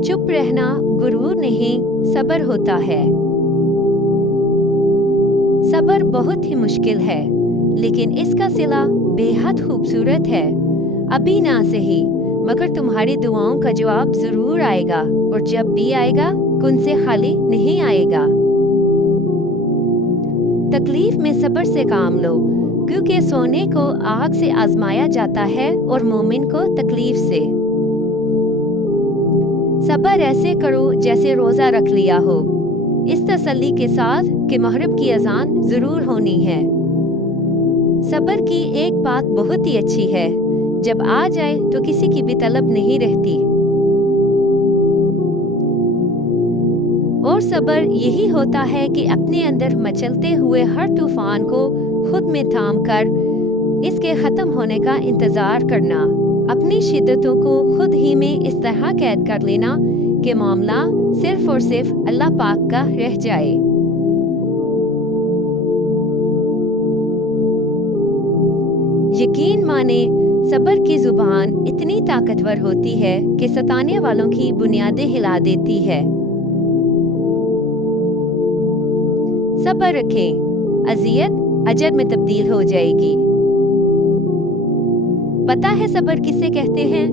चुप रहना गुरूर नहीं, सब्र होता है। सब्र बहुत ही मुश्किल है, लेकिन इसका सिला बेहद खूबसूरत है। अभी ना सही, मगर तुम्हारी दुआओं का जवाब जरूर आएगा, और जब भी आएगा कुन से खाली नहीं आएगा। तकलीफ में सब्र से काम लो, क्योंकि सोने को आग से आजमाया जाता है और मोमिन को तकलीफ से। सब्र ऐसे करो जैसे रोजा रख लिया हो, इस तसल्ली के साथ कि मगरिब की अजान जरूर होनी है। सब्र की एक बात बहुत ही अच्छी है, जब आ जाए तो किसी की भी तलब नहीं रहती। और सब्र यही होता है कि अपने अंदर मचलते हुए हर तूफान को खुद में थाम कर इसके ख़त्म होने का इंतज़ार करना, अपनी शिद्दतों को खुद ही में इस तरह कैद कर लेना कि मामला सिर्फ और सिर्फ अल्लाह पाक का रह जाए। यकीन माने, सब्र की जुबान इतनी ताकतवर होती है कि सताने वालों की बुनियादें हिला देती है। सब्र रखें, अज़ियत अजर में तब्दील हो जाएगी। पता है सब्र किसे कहते हैं?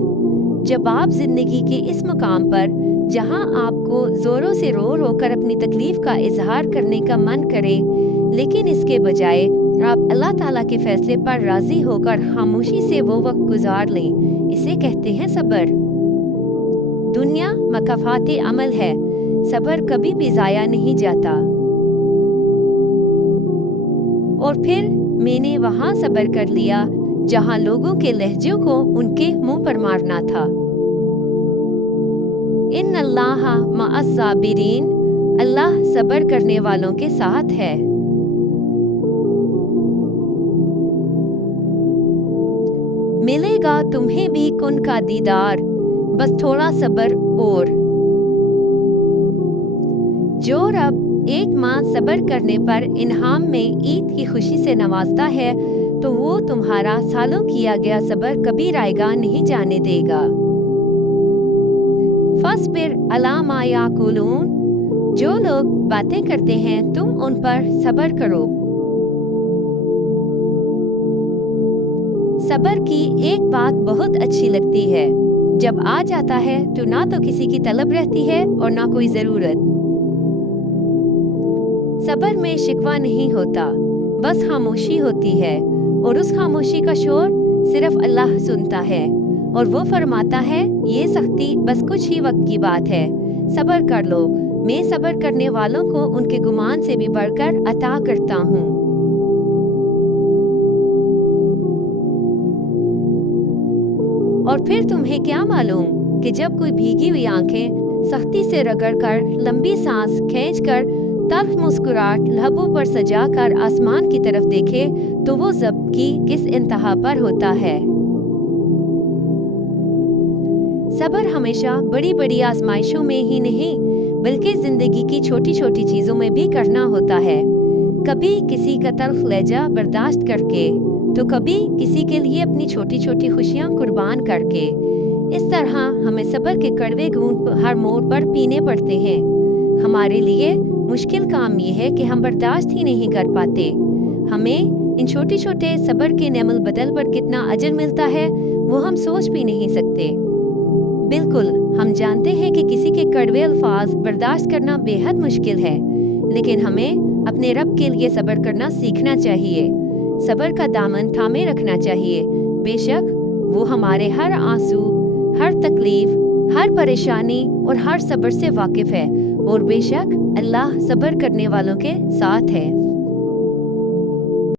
जब आप जिंदगी के इस मुकाम पर, जहां आपको जोरों से रो रो कर अपनी तकलीफ का इजहार करने का मन करे, लेकिन इसके बजाय आप अल्लाह ताला के फैसले पर राजी होकर खामोशी से वो वक्त गुजार लें, इसे कहते हैं सब्र। दुनिया मकाफाते अमल है, सब्र कभी भी जाया नहीं जाता। और फिर मैंने वहां सब्र कर लिया जहां लोगों के लहजों को उनके मुंह पर मारना था। इन्नल्लाह मअस साबिरीन, अल्लाह सब्र करने वालों के साथ है। मिलेगा तुम्हें भी कुन का दीदार, बस थोड़ा सब्र और। जो रब एक माह सब्र करने पर इनाम में ईद की खुशी से नवाजता है, तो वो तुम्हारा सालों किया गया सब्र कभी रायगा नहीं जाने देगा। फस्बिर अला मा याकुलून, जो लोग बातें करते हैं तुम उन पर सब्र करो। सब्र की एक बात बहुत अच्छी लगती है, जब आ जाता है तो ना तो किसी की तलब रहती है और ना कोई जरूरत। सब्र में शिकवा नहीं होता, बस खामोशी होती है, और उस खामोशी का शोर सिर्फ अल्लाह सुनता है, और वो फरमाता है ये सख्ती बस कुछ ही वक्त की बात है, सब्र कर लो, मैं सब्र करने वालों को उनके गुमान से भी बढ़कर अता करता हूँ। और फिर तुम्हें क्या मालूम कि जब कोई भीगी हुई आंखें सख्ती से रगड़कर, लंबी सांस खींचकर, तल्ख मुस्कुराहट लबों पर सजाकर आसमान की तरफ देखे, तो वो ज़ब्त की किस इंतहा पर होता है। सब्र हमेशा बड़ी बड़ी आजमाइशों में ही नहीं, बल्कि जिंदगी की छोटी छोटी चीजों में भी करना होता है। कभी किसी का तल्ख लहजा बर्दाश्त करके, तो कभी किसी के लिए अपनी छोटी छोटी खुशियां कुर्बान करके। इस तरह हमें सब्र के कड़वे घूंट हर मोड़ पर पीने पड़ते हैं। हमारे लिए मुश्किल काम ये है कि हम बर्दाश्त ही नहीं कर पाते। हमें इन छोटे छोटे सब्र के नेमल बदल पर कितना अजर मिलता है, वो हम सोच भी नहीं सकते। बिल्कुल, हम जानते हैं कि किसी के कड़वे अल्फाज बर्दाश्त करना बेहद मुश्किल है, लेकिन हमें अपने रब के लिए सब्र करना सीखना चाहिए। सब्र का दामन थामे रखना चाहिए। बेशक वो हमारे हर आंसू, हर तकलीफ, हर परेशानी और हर सब्र से वाकिफ है, और बेशक अल्लाह सब्र करने वालों के साथ है।